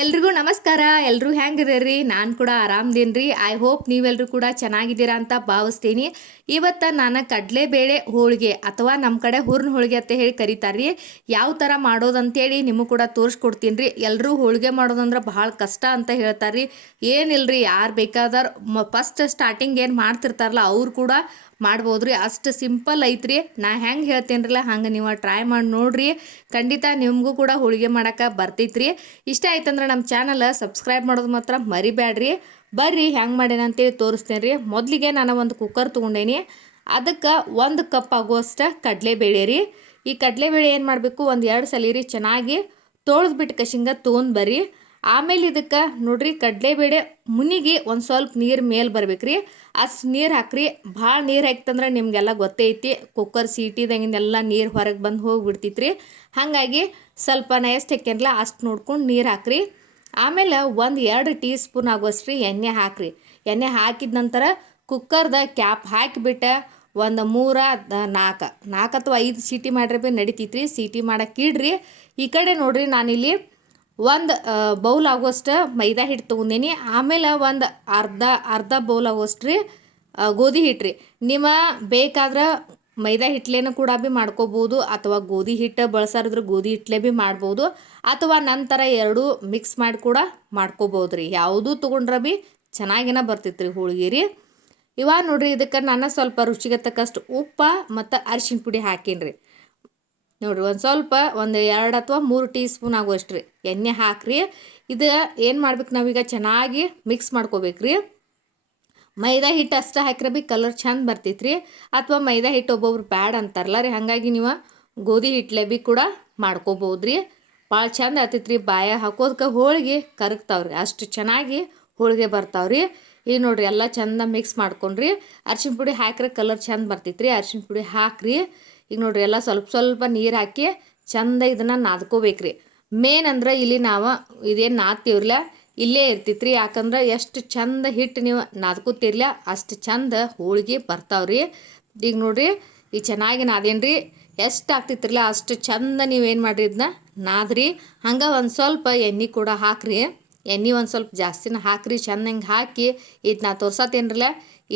ಎಲ್ರಿಗೂ ನಮಸ್ಕಾರ. ಎಲ್ಲರೂ ಹೆಂಗಿದ್ದೀರಿ ನಾನು ಕೂಡ ಆರಾಮದೇನ್ರಿ. ಐ ಹೋಪ್ ನೀವೆಲ್ಲರೂ ಕೂಡ ಚೆನ್ನಾಗಿದ್ದೀರಾ ಅಂತ ಭಾವಿಸ್ತೀನಿ. ಇವತ್ತು ನಾನು ಕಡಲೆಬೇಳೆ ಹೋಳಿಗೆ ಅಥವಾ ನಮ್ಮ ಕಡೆ ಹುರ್ನ ಹೋಳಿಗೆ ಅಂತ ಹೇಳಿ ಕರೀತಾರ್ರಿ. ಯಾವ ಥರ ಮಾಡೋದಂತೇಳಿ ನಿಮಗೆ ಕೂಡ ತೋರಿಸ್ಕೊಡ್ತೀನಿ ರೀ ಎಲ್ಲರೂ ಹೋಳಿಗೆ ಮಾಡೋದಂದ್ರೆ ಭಾಳ ಕಷ್ಟ ಅಂತ ಹೇಳ್ತಾರ್ರಿ. ಏನಿಲ್ರಿ, ಯಾರು ಬೇಕಾದ್ರೆ ಫಸ್ಟ್ ಸ್ಟಾರ್ಟಿಂಗ್ ಏನು ಮಾಡ್ತಿರ್ತಾರಲ್ಲ, ಅವ್ರು ಕೂಡ ಮಾಡ್ಬೋದ್ರಿ. ಅಷ್ಟು ಸಿಂಪಲ್ ಐತ್ರಿ. ನಾ ಹೆಂಗೆ ಹೇಳ್ತೇನ್ರಲ್ಲ, ಹಂಗೆ ನೀವು ಟ್ರೈ ಮಾಡಿ ನೋಡ್ರಿ. ಖಂಡಿತ ನಿಮಗೂ ಕೂಡ ಹೋಳಿಗೆ ಮಾಡಕ್ಕೆ ಬರ್ತೈತ್ರಿ. ಇಷ್ಟ ಆಯ್ತಂದ್ರೆ ನಮ್ಮ ಚಾನಲ್ ಸಬ್ಸ್ಕ್ರೈಬ್ ಮಾಡೋದು ಮಾತ್ರ ಮರಿಬೇಡ್ರಿ ಬರ್ರಿ, ಹೆಂಗೆ ಮಾಡೇನ ಅಂತೇಳಿ ತೋರಿಸ್ತೇನೆ ರೀ ಮೊದಲಿಗೆ ನಾನು ಒಂದು ಕುಕ್ಕರ್ ತೊಗೊಂಡೇನಿ. ಅದಕ್ಕೆ ಒಂದು ಕಪ್ ಆಗುವಷ್ಟು ಕಡಲೆಬೇಳೆ ರೀ. ಈ ಕಡಲೆಬೇಳೆ ಏನು ಮಾಡಬೇಕು, ಒಂದು ಎರಡು ಸಲ ರೀ ಚೆನ್ನಾಗಿ ತೊಳೆದ್ಬಿಟ್ಟು ಕಶಿಂಗ ತೊಗೊಂಡು ಬರ್ರಿ. ಆಮೇಲೆ ಇದಕ್ಕೆ ನೋಡ್ರಿ ಕಡಲೆಬೇಳೆ ಮುನಿಗೆ ಒಂದು ಸ್ವಲ್ಪ ನೀರು ಮೇಲೆ ಬರ್ಬೇಕ್ರಿ. ಅಷ್ಟು ನೀರು ಹಾಕ್ರಿ. ಭಾಳ ನೀರು ಹಾಕ್ತಂದ್ರೆ ನಿಮಗೆಲ್ಲ ಗೊತ್ತೈತಿ ಕುಕ್ಕರ್ ಸೀಟಿದಾಗಿಂದೆಲ್ಲ ನೀರು ಹೊರಗೆ ಬಂದು ಹೋಗಿಬಿಡ್ತೈತ್ರಿ. ಹಾಗಾಗಿ ಸ್ವಲ್ಪ ನಾ ಎಷ್ಟು ಅಷ್ಟು ನೋಡ್ಕೊಂಡು ನೀರು ಹಾಕ್ರಿ. ಆಮೇಲೆ ಒಂದು ಎರಡು ಟೀ ಸ್ಪೂನ್ ರೀ ಎಣ್ಣೆ ಹಾಕ್ರಿ. ಎಣ್ಣೆ ಹಾಕಿದ ನಂತರ ಕುಕ್ಕರ್ದ ಕ್ಯಾಪ್ ಹಾಕಿಬಿಟ್ಟು ಒಂದು ಮೂರ ನಾಲ್ಕು ನಾಲ್ಕು ಅಥವಾ ಐದು ಸೀಟಿ ಮಾಡ್ರೆ ಭೀ ನಡಿತೈತ್ರಿ. ಸೀಟಿ ಮಾಡಕ್ಕೆ ಇಡ್ರಿ. ಈ ಕಡೆ ನೋಡ್ರಿ ನಾನಿಲ್ಲಿ ಒಂದು ಬೌಲ್ ಆಗುವಷ್ಟು ಮೈದಾ ಹಿಟ್ಟು ತೊಗೊಂಡೀನಿ. ಆಮೇಲೆ ಒಂದು ಅರ್ಧ ಅರ್ಧ ಬೌಲ್ ಆಗುವಷ್ಟು ರೀ ಗೋಧಿ ಹಿಟ್ಟು ರೀ. ನಿಮ್ಮ ಬೇಕಾದ್ರೆ ಮೈದಾ ಹಿಟ್ಲೇನು ಕೂಡ ಭೀ ಮಾಡ್ಕೋಬೋದು, ಅಥವಾ ಗೋಧಿ ಹಿಟ್ಟು ಬಳಸಾರಿದ್ರೆ ಗೋಧಿ ಹಿಟ್ಲೆ ಭೀ ಮಾಡ್ಬೋದು, ಅಥವಾ ನಂತರ ಎರಡೂ ಮಿಕ್ಸ್ ಮಾಡಿ ಕೂಡ ಮಾಡ್ಕೋಬೋದು ರೀ. ಯಾವುದೂ ತೊಗೊಂಡ್ರೆ ಭೀ ಚೆನ್ನಾಗಿನ ಬರ್ತೈತೆ ರೀ ಹೋಳಿಗೆ ರೀ. ಇವಾಗ ನೋಡ್ರಿ, ಇದಕ್ಕೆ ನಾನು ಸ್ವಲ್ಪ ರುಚಿಗೆ ತಕ್ಕಷ್ಟು ಉಪ್ಪು ಮತ್ತು ಅರಿಶಿನ ಪುಡಿ ಹಾಕೀನಿ ರೀ ನೋಡ್ರಿ, ಒಂದು ಸ್ವಲ್ಪ ಒಂದು ಎರಡು ಅಥವಾ ಮೂರು ಟೀ ಸ್ಪೂನ್ ಆಗುವಷ್ಟು ರೀ ಎಣ್ಣೆ ಹಾಕ್ರಿ. ಇದು ಏನು ಮಾಡ್ಬೇಕು ನಾವೀಗ? ಚೆನ್ನಾಗಿ ಮಿಕ್ಸ್ ಮಾಡ್ಕೋಬೇಕ್ರಿ. ಮೈದಾ ಹಿಟ್ಟು ಅಷ್ಟೇ ಹಾಕಿದ್ರೆ ಭೀ ಕಲರ್ ಚಂದ ರೀ ಅಥವಾ ಮೈದಾ ಹಿಟ್ಟು ಒಬ್ಬೊಬ್ರು ಬ್ಯಾಡ್ ಅಂತಾರಲ್ಲ ರೀ, ಹಾಗಾಗಿ ನೀವು ಗೋಧಿ ಹಿಟ್ಲೆ ಬಿ ಕೂಡ ಮಾಡ್ಕೋಬೋದು ರೀ ಭಾಳ ಚಂದ ರೀ ಬಾಯ ಹಾಕೋದಕ್ಕೆ ಹೋಳಿಗೆ ಕರಗ್ತಾವ್ರಿ. ಅಷ್ಟು ಚೆನ್ನಾಗಿ ಹೋಳಿಗೆ ಬರ್ತಾವ್ರಿ. ಈಗ ನೋಡಿರಿ, ಎಲ್ಲ ಚಂದ ಮಿಕ್ಸ್ ಮಾಡ್ಕೊಂಡ್ರಿ. ಅರ್ಶಿಣ ಪುಡಿ ಹಾಕ್ರೆ ಕಲರ್ ಚಂದ ರೀ ಅರ್ಶಿಣ ಪುಡಿ ಹಾಕ್ರಿ. ಈಗ ನೋಡ್ರಿ ಎಲ್ಲ ಸ್ವಲ್ಪ ಸ್ವಲ್ಪ ನೀರು ಹಾಕಿ ಚಂದ ಇದನ್ನು ನಾದ್ಕೋಬೇಕ್ರಿ. ಮೇನ್ ಅಂದ್ರೆ ಇಲ್ಲಿ ನಾವು ಇದೇನು ನಾದ್ತೀವ್ರಲ್ಲ, ಇಲ್ಲೇ ಇರ್ತೈತ್ರಿ. ಯಾಕಂದ್ರೆ ಎಷ್ಟು ಚಂದ ಹಿಟ್ಟು ನೀವು ನಾದ್ಕೋತಿರ್ಲ, ಅಷ್ಟು ಚಂದ ಹೋಳಿಗೆ ಬರ್ತಾವ್ರಿ. ಈಗ ನೋಡ್ರಿ, ಈ ಚೆನ್ನಾಗಿ ನಾದೇನ್ರಿ, ಎಷ್ಟು ಆಗ್ತಿತ್ತಿರಲ್ಲ ಅಷ್ಟು ಚಂದ ನೀವೇನು ಮಾಡ್ರಿ ಇದನ್ನ ನಾದ್ರಿ. ಹಂಗೆ ಒಂದು ಸ್ವಲ್ಪ ಎಣ್ಣೆ ಕೂಡ ಹಾಕ್ರಿ. ಎಣ್ಣೆ ಒಂದು ಸ್ವಲ್ಪ ಜಾಸ್ತಿನ ಹಾಕ್ರಿ, ಚಂದ ಹಿಂಗೆ ಹಾಕಿ ಇದು ನಾ ತೋರ್ಸತ್ತೇನ್ರಲ್ಲ,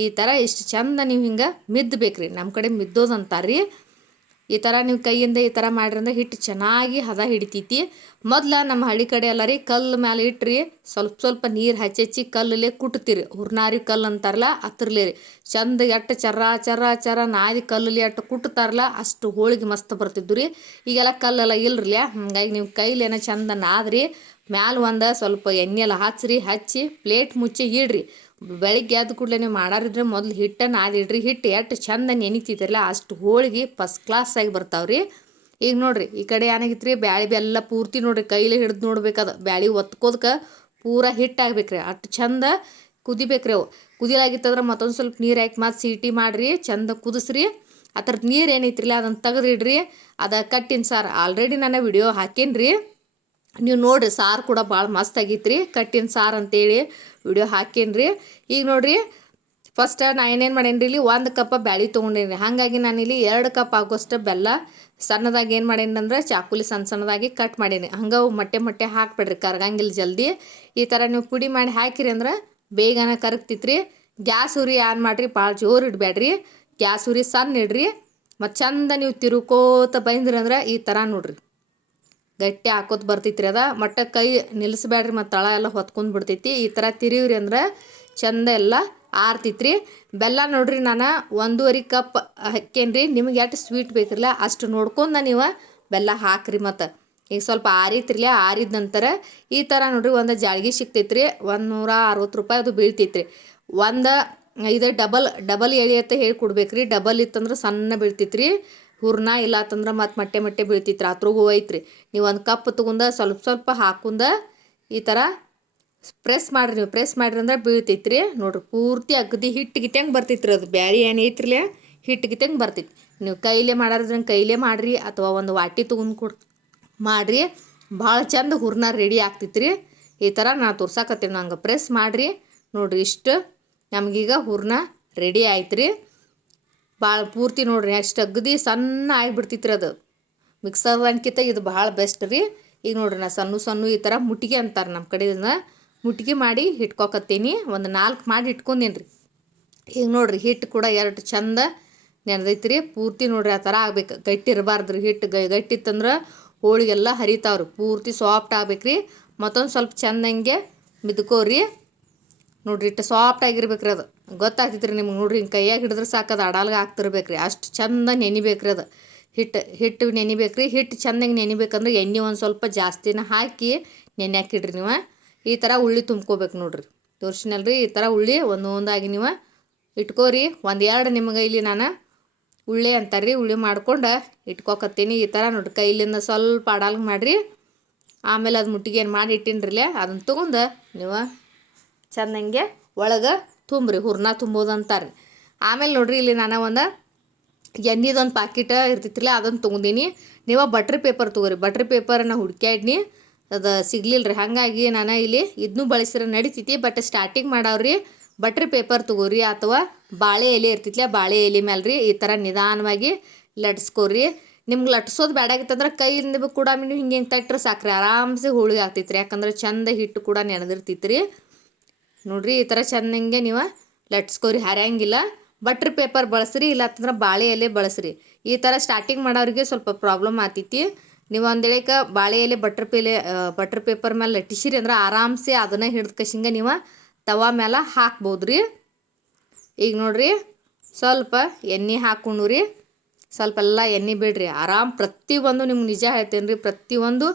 ಈ ಥರ ಇಷ್ಟು ಚಂದ ನೀವು ಹಿಂಗೆ ಮಿದ್ದಬೇಕ್ರಿ ನಮ್ಮ ಕಡೆ ಮಿದ್ದೋದು ಅಂತಾರ್ರಿ ಈ ಥರ ನೀವು ಕೈಯಿಂದ ಈ ಥರ ಮಾಡ್ರಿ ಅಂದ್ರೆ ಹಿಟ್ಟು ಚೆನ್ನಾಗಿ ಹದ ಹಿಡಿತೈತಿ. ಮೊದ್ಲು ನಮ್ಮ ಹಳ್ಳಿ ಕಡೆ ಎಲ್ಲ ರೀ ಕಲ್ಲು ಮೇಲೆ ಇಟ್ರಿ ಸ್ವಲ್ಪ ಸ್ವಲ್ಪ ನೀರು ಹಚ್ಚಿ ಹಚ್ಚಿ ಕಲ್ಲಲ್ಲೇ ಕುಟ್ತೀರಿ. ಹುರ್ನಾರಿ ಕಲ್ಲು ಅಂತಾರಲ್ಲ ಹತ್ರಲೇ ರೀ. ಚಂದ ಎಟ್ಟು ಚರ ಚರ ಚರ ನಾದಿ ಕಲ್ಲಲ್ಲಿ ಎಟ್ಟು ಕುಟ್ತಾರಲ್ಲ ಅಷ್ಟು ಹೋಳಿಗೆ ಮಸ್ತ್ ಬರ್ತಿದ್ದು ರೀ ಈಗೆಲ್ಲ ಕಲ್ಲೆಲ್ಲ ಇಲ್ರಲ್ಲ ಹಾಗಾಗಿ ನೀವು ಕೈಲೇನ ಚಂದ ನಾದ್ರಿ. ಮ್ಯಾಲ ಒಂದು ಸ್ವಲ್ಪ ಎಣ್ಣೆ ಎಲ್ಲ ಹಚ್ಚಿರಿ ಹಚ್ಚಿ ಪ್ಲೇಟ್ ಮುಚ್ಚಿ ಇಡ್ರಿ. ಬೆಳಿಗ್ಗೆ ಎದ್ದ ಕೂಡಲೇ ನೀವು ಮಾಡಾರಿದ್ರೆ ಮೊದಲು ಹಿಟ್ಟನ್ನು ನಾದಿಡ್ರಿ ಹಿಟ್ಟು ಎಷ್ಟು ಚಂದ ನೆನಿತಿದ್ರಲ್ಲ ಅಷ್ಟು ಹೋಳಿಗೆ ಫಸ್ಟ್ ಕ್ಲಾಸಾಗಿ ಬರ್ತಾವ್ರಿ. ಈಗ ನೋಡ್ರಿ, ಈ ಕಡೆ ಏನಾಗಿತ್ತು ರೀ ಬ್ಯಾಳಿ ಬೆಲ್ಲ ಪೂರ್ತಿ ನೋಡ್ರಿ, ಕೈಲಿ ಹಿಡ್ದು ನೋಡ್ಬೇಕದು ಬ್ಯಾಳಿ ಒತ್ಕೋದಕ್ಕೆ ಪೂರ ಹಿಟ್ಟಾಗ್ಬೇಕ್ರಿ ಅಷ್ಟು ಚಂದ ಕುದಿಬೇಕ್ರಿ ಅವು. ಕುದಿಲಾಗಿತ್ತಂದ್ರೆ ಮತ್ತೊಂದು ಸ್ವಲ್ಪ ನೀರು ಹಾಕಿ ಮತ್ತು ಸೀಟಿ ಮಾಡಿರಿ, ಚಂದ ಕುದಿಸ್ರಿ. ಆ ಥರದ್ದು ನೀರು ಏನೈತ್ರಿಲ್ಲ ಅದನ್ನು ತೆಗೆದಿಡ್ರಿ. ಅದು ಕಟ್ಟಿನ ಸಾರು. ಆಲ್ರೆಡಿ ನಾನು ವಿಡಿಯೋ ಹಾಕೀನಿ ನೀವು ನೋಡ್ರಿ ಸಾರು ಕೂಡ ಭಾಳ ಮಸ್ತ್ ರೀ ಕಟ್ಟಿನ ಸಾರು ಅಂತೇಳಿ ವಿಡಿಯೋ ಹಾಕಿನ್ರಿ. ಈಗ ನೋಡಿರಿ ಫಸ್ಟ್ ನಾ ಏನೇನು ಮಾಡೇನಿ ಇಲ್ಲಿ? ಒಂದು ಕಪ್ ಬ್ಯಾಳಿ ತೊಗೊಂಡೇನಿ ಹಾಗಾಗಿ ನಾನು ಇಲ್ಲಿ ಎರಡು ಕಪ್ ಆಗೋಷ್ಟು ಬೆಲ್ಲ ಸಣ್ಣದಾಗಿ ಏನು ಮಾಡೇನಿ ಅಂದ್ರೆ ಚಾಕುಲಿ ಸಣ್ಣ ಸಣ್ಣದಾಗಿ ಕಟ್ ಮಾಡೇನಿ. ಹಂಗೆ ಮೊಟ್ಟೆ ಮೊಟ್ಟೆ ಹಾಕ್ಬೇಡ್ರಿ ಕರಗಂಗಿಲ್ಲ ಜಲ್ದಿ. ಈ ಥರ ನೀವು ಪುಡಿ ಮಾಡಿ ಹಾಕಿರಿ ಅಂದ್ರೆ ಬೇಗನೆ ರೀ ಗ್ಯಾಸ್ ಉರಿ ಆನ್ ಮಾಡಿರಿ ಭಾಳ ಜೋರು ಇಡಬೇಡ್ರಿ ಗ್ಯಾಸ್ ಉರಿ ಸಣ್ಣ ಇಡ್ರಿ. ಮತ್ತು ಚಂದ ನೀವು ತಿರುಕೋತ ಬಂದ್ರಿ ಅಂದ್ರೆ ಈ ಥರ ನೋಡ್ರಿ. ಗಟ್ಟಿ ಹಾಕೋತ್ ಬರ್ತೈತಿ ರೀ ಅದ. ಮಟ್ಟ ಕೈ ನಿಲ್ಲಿಸ್ಬೇಡ್ರಿ ಮತ್ತು ತಳ ಎಲ್ಲ ಹೊತ್ಕೊಂಡು ಬಿಡ್ತೈತಿ. ಈ ಥರ ತಿರಿವ್ರಿ ಅಂದ್ರೆ ಚಂದ ಎಲ್ಲ ಆರ್ತೈತ್ರಿ. ಬೆಲ್ಲ ನೋಡ್ರಿ ನಾನು ಒಂದೂವರೆ ಕಪ್ ಹಾಕೇನ್ರಿ ನಿಮ್ಗೆ ಎಷ್ಟು ಸ್ವೀಟ್ ಬೇಕಿರಲ್ಲ ಅಷ್ಟು ನೋಡ್ಕೊಂಡು ನೀವು ಬೆಲ್ಲ ಹಾಕ್ರಿ ಮತ್ತು. ಈಗ ಸ್ವಲ್ಪ ಆರಿತ್ರಿಲ್ಲ ಆರಿದ ನಂತರ ಈ ಥರ ನೋಡ್ರಿ ಒಂದು ಜಾಳ್ಗಿ ಸಿಕ್ತೈತ್ರಿ ಒಂದು ಅರವತ್ತು ರೂಪಾಯಿ ಅದು ಬೀಳ್ತೈತ್ರಿ. ಒಂದು ಇದು ಡಬಲ್ ಡಬಲ್ ಎಳಿ ಅಂತ ಹೇಳಿ ಕೊಡ್ಬೇಕ್ರಿ. ಡಬಲ್ ಇತ್ತಂದ್ರೆ ಸಣ್ಣ ಬೀಳ್ತೈತ್ರಿ. ಹೂರ್ಣ ಇಲ್ಲ ಅಂತಂದ್ರೆ ಮತ್ತು ಮಟ್ಟೆ ಮೊಟ್ಟೆ ಬೀಳ್ತೈತ್ರಿ ರಾತ್ರಿಗೂ ಐತ್ರಿ. ನೀವು ಒಂದು ಕಪ್ ತೊಗೊಂಡ ಸ್ವಲ್ಪ ಸ್ವಲ್ಪ ಹಾಕುಂದ ಈ ಥರ ಪ್ರೆಸ್ ಮಾಡಿರಿ ನೀವು. ಪ್ರೆಸ್ ಮಾಡಿರಿ ಅಂದ್ರೆ ಬೀಳ್ತೈತ್ರಿ. ನೋಡ್ರಿ, ಪೂರ್ತಿ ಅಗದಿ ಹಿಟ್ಟು ಗಿತ್ತಂಗೆ ಬರ್ತೈತ್ರಿ ಅದು. ಬ್ಯಾರಿ ಏನು ಐತ್ರಿಲೇ ಹಿಟ್ಟು ಗಿತ್ತಂಗೆ ಬರ್ತೈತಿ ನೀವು ಕೈಲೇ ಮಾಡಾರಿದ್ರೆ ಕೈಲೇ ಮಾಡಿರಿ ಅಥವಾ ಒಂದು ವಾಟಿ ತೊಗೊಂಡು ಕೊಡ್ ಮಾಡಿರಿ. ಭಾಳ ಚಂದ ಹೂರ್ಣ ರೆಡಿ ಆಗ್ತೈತ್ರಿ. ಈ ಥರ ನಾ ತೋರ್ಸಾಕತ್ತೀನಿ. ನಂಗೆ ಪ್ರೆಸ್ ಮಾಡಿರಿ. ನೋಡ್ರಿ ಇಷ್ಟು ನಮಗೀಗ ಹೂರ್ಣ ರೆಡಿ ಆಯ್ತು ರೀ ಭಾಳ ಪೂರ್ತಿ ನೋಡ್ರಿ, ಅಷ್ಟು ಅಗದಿ ಸಣ್ಣ ಆಗಿಬಿಡ್ತಿತ್ತು ಅದು. ಮಿಕ್ಸರ್ ಅನ್ಕಿತ ಇದು ಭಾಳ ಬೆಸ್ಟ್ ರೀ. ಈಗ ನೋಡ್ರಿ ನಾ ಸಣ್ಣ ಸಣ್ಣ ಈ ಥರ ಮುಟ್ಟಿಗೆ ಅಂತಾರೆ ನಮ್ಮ ಕಡೆ ಮುಟ್ಟಿಗೆ ಮಾಡಿ ಇಟ್ಕೊಕತ್ತೀನಿ ಒಂದು ನಾಲ್ಕು ಮಾಡಿ ಇಟ್ಕೊಂಡೇನಿ ರೀ. ಈಗ ನೋಡ್ರಿ ಹಿಟ್ಟು ಕೂಡ ಎರಡು ಚಂದ ನೆನೆದೈತಿ ರೀ ಪೂರ್ತಿ ನೋಡ್ರಿ ಆ ಥರ ಆಗ್ಬೇಕು. ಗಟ್ಟಿ ಇರಬಾರ್ದು ರೀ ಹಿಟ್ಟು ಗೈ ಗಟ್ಟಿತ್ತಂದ್ರೆ ಹೋಳಿಗೆಲ್ಲ ಹರಿತಾವ್ರಿ ಪೂರ್ತಿ ಸಾಫ್ಟ್ ಆಗ್ಬೇಕು ರೀ. ಮತ್ತೊಂದು ಸ್ವಲ್ಪ ಚಂದಂಗೆ ಮಿದ್ಕೋರಿ. ನೋಡ್ರಿ, ಇಟ್ಟು ಸಾಫ್ಟ್ ಆಗಿರ್ಬೇಕ್ರಿ ಅದು. ಗೊತ್ತಾಗ್ತೈತ್ರಿ ನಿಮ್ಗೆ ನೋಡ್ರಿ, ಹಿಂಗೆ ಕೈಯಾಗ ಹಿಡಿದ್ರೆ ಸಾಕದು ಅಡಾಲ್ಗೆ ಆಗ್ತಿರ್ಬೇಕು ರೀ ಅಷ್ಟು ಚಂದ ನೆನಿಬೇಕ್ರಿ ಅದು. ಹಿಟ್ಟು ಹಿಟ್ಟು ನೆನಿಬೇಕು ರೀ ಹಿಟ್ಟು ಚಂದಂಗೆ ನೆನಿಬೇಕಂದ್ರೆ ಎಣ್ಣೆ ಒಂದು ಸ್ವಲ್ಪ ಜಾಸ್ತಿನ ಹಾಕಿ ನೆನೆ ಹಾಕಿಡ್ರಿ ನೀವು. ಈ ಥರ ಉಳ್ಳಿ ತುಂಬ್ಕೋಬೇಕು ನೋಡ್ರಿ. ತೋರ್ಸಿನಲ್ರಿ, ಈ ಥರ ಉಳ್ಳಿ ಒಂದೊಂದಾಗಿ ನೀವು ಇಟ್ಕೋರಿ. ಒಂದು ಎರಡು ನಿಮಗೆ ಇಲ್ಲಿ ನಾನು ಉಳ್ಳಿ ಅಂತಾರ್ರಿ, ಉಳ್ಳಿ ಮಾಡ್ಕೊಂಡು ಇಟ್ಕೋಕತ್ತೀನಿ. ಈ ಥರ ನೋಡ್ರಿ, ಕೈಲಿಂದ ಸ್ವಲ್ಪ ಅಡಾಲ್ಗೆ ಮಾಡಿರಿ. ಆಮೇಲೆ ಅದು ಮುಟ್ಟಿಗೆ ಏನು ಮಾಡಿ ಇಟ್ಟಿನ್ರಿಲೆ ಅದನ್ನು ತೊಗೊಂಡು ನೀವು ಚಂದಂಗೆ ಒಳಗೆ ತುಂಬ್ರಿ, ಹೂರ್ಣ ತುಂಬೋದು ಅಂತಾರೆ ಆಮೇಲೆ ನೋಡ್ರಿ ಇಲ್ಲಿ ನಾನು ಒಂದು ಎಣ್ಣೆದೊಂದು ಪಾಕಿಟ ಇರ್ತಿತ್ತಿಲ್ಲ ಅದನ್ನು ತೊಗೊಂಡೀನಿ. ನೀವು ಬಟ್ರಿ ಪೇಪರ್ ತೊಗೋರಿ. ಬಟ್ರ್ ಪೇಪರನ್ನು ಹುಡ್ಕ್ಯಾಡ್ನಿ ಅದು ಸಿಗ್ಲಿಲ್ಲ ರೀ ಹಾಗಾಗಿ ನಾನು ಇಲ್ಲಿ ಇದನ್ನೂ ಬಳಸಿರ ನಡಿತೈತಿ ಬಟ್ ಸ್ಟಾರ್ಟಿಂಗ್ ಮಾಡವ್ರಿ. ಬಟ್ರಿ ಪೇಪರ್ ತೊಗೋರಿ ಅಥವಾ ಬಾಳೆ ಎಲೆ ಇರ್ತಿತ್ತಲ್ಲ ಬಾಳೆ ಎಲೆ ಮೇಲೆ ರೀ ಈ ಥರ ನಿಧಾನವಾಗಿ ಲಟ್ಸ್ಕೋರಿ. ನಿಮ್ಗೆ ಲಟ್ಸೋದು ಬೇಡಾಗಿತ್ತಂದ್ರೆ ಕೈಯಿಂದ ಕೂಡ ನೀವು ಹಿಂಗೆ ಹಿಂಗೆ ತಟ್ಟರೆ ಸಾಕ್ರಿ. ಆರಾಮ್ಸೆ ಹೋಳಿಗೆ ಆಗ್ತೈತ್ರಿ. ಯಾಕಂದ್ರೆ ಚಂದ ಹಿಟ್ಟು ಕೂಡ ನೆನೆದಿರ್ತೈತ್ರಿ. ನೋಡ್ರಿ, ಈ ಥರ ಚೆನ್ನಂಗೆ ನೀವು ಲಟ್ಸ್ಕೋರಿ ಹರಿಯಂಗಿಲ್ಲ ಬಟ್ರ್ ಪೇಪರ್ ಬಳಸ್ರಿ ಇಲ್ಲ ಅಂತಂದ್ರೆ ಬಾಳೆ ಎಲೆ ಬಳಸ್ರಿ. ಈ ಥರ ಸ್ಟಾರ್ಟಿಂಗ್ ಮಾಡೋರಿಗೆ ಸ್ವಲ್ಪ ಪ್ರಾಬ್ಲಮ್ ಆತೈತಿ. ನೀವು ಒಂದು ವೇಳೆಕ ಬಾಳೆ ಎಲೆ ಬಟ್ರ್ ಪೇಲೆ ಬಟ್ರ್ ಪೇಪರ್ ಮೇಲೆ ಲಟ್ಟಿಸಿರಿ ಅಂದ್ರೆ ಆರಾಮ್ಸೆ ಅದನ್ನು ಹಿಡ್ದು ಕಶಿಂಗ ನೀವು ತವಾ ಮೇಲೆ ಹಾಕ್ಬೋದು ರೀ ಈಗ ನೋಡ್ರಿ, ಸ್ವಲ್ಪ ಎಣ್ಣೆ ಹಾಕ್ಕೊಂಡು ರೀ ಸ್ವಲ್ಪ ಎಲ್ಲ ಎಣ್ಣೆ ಬಿಡ್ರಿ. ಆರಾಮ್ ಪ್ರತಿಯೊಂದು ನಿಮ್ಗೆ ನಿಜ ಹೇಳ್ತೇನೆ ರೀ ಪ್ರತಿಯೊಂದು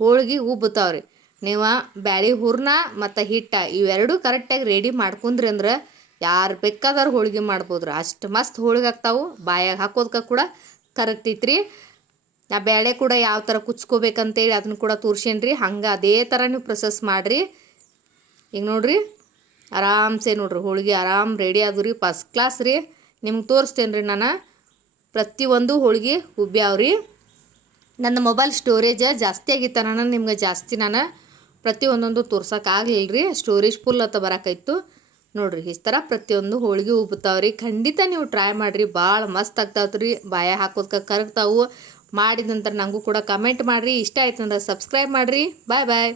ಹೋಳಿಗೆ ಉಬ್ಬುತ್ತಾವ್ರಿ ನೀವು ಬ್ಯಾಳಿ ಹೂರ್ಣ ಮತ್ತು ಹಿಟ್ಟ ಇವೆರಡು ಕರೆಕ್ಟಾಗಿ ರೆಡಿ ಮಾಡ್ಕೊಂಡ್ರಿ ಅಂದ್ರೆ ಯಾರು ಬೇಕಾದವ್ರು ಹೋಳಿಗೆ ಮಾಡ್ಬೋದ್ರಿ. ಅಷ್ಟು ಮಸ್ತ್ ಹೋಳಿಗೆ ಆಗ್ತಾವೆ. ಬಾಯಾಗ ಹಾಕೋದ್ಕ ಕೂಡ ಕರೆಕ್ಟ್ ಐತ್ರಿ. ಆ ಬೇಳೆ ಕೂಡ ಯಾವ ಥರ ಕುಚ್ಕೋಬೇಕಂತೇಳಿ ಅದನ್ನು ಕೂಡ ತೋರ್ಸೇನ್ರಿ. ಹಂಗೆ ಅದೇ ಥರ ನೀವು ಪ್ರೊಸೆಸ್ ಮಾಡಿರಿ. ಈಗ ನೋಡಿರಿ, ಆರಾಮ್ಸೆ ನೋಡ್ರಿ ಹೋಳಿಗೆ ಆರಾಮ್ ರೆಡಿ ಆದು ರೀ ಫಸ್ಟ್ ಕ್ಲಾಸ್ ರೀ. ನಿಮ್ಗೆ ತೋರಿಸ್ತೇನೆ ರೀ ನಾನು ಪ್ರತಿಯೊಂದು ಹೋಳಿಗೆ ಉಬ್ಬ್ಯಾವ್ರಿ ನನ್ನ ಮೊಬೈಲ್ ಸ್ಟೋರೇಜ ಜಾಸ್ತಿ ಆಗಿತ್ತ ನಾನು, ನಿಮ್ಗೆ ಜಾಸ್ತಿ ನಾನು. ಪ್ರತಿಯೊಂದೊಂದು ತೋರ್ಸೋಕ್ಕಾಗಲಿಲ್ಲ ರೀ ಸ್ಟೋರೇಜ್ ಫುಲ್ ಅಂತ ಬರೋಕಾಯ್ತು ನೋಡ್ರಿ, ಈ ಥರ ಪ್ರತಿಯೊಂದು ಹೋಳಿಗೆ ಉಬ್ಬುತ್ತಾವ್ರಿ ಖಂಡಿತ ನೀವು ಟ್ರೈ ಮಾಡಿರಿ ಭಾಳ ಮಸ್ತ್ ಆಗ್ತಾವ್ರಿ ಬಾಯ ಹಾಕೋದಕ್ಕೆ ಕರಗ್ತಾವು. ಮಾಡಿದ ನಂತರ ನನಗೂ ಕೂಡ ಕಮೆಂಟ್ ಮಾಡಿರಿ. ಇಷ್ಟ ಆಯ್ತು ಅಂದ್ರೆ ಸಬ್ಸ್ಕ್ರೈಬ್ ಮಾಡಿರಿ. ಬಾಯ್ ಬಾಯ್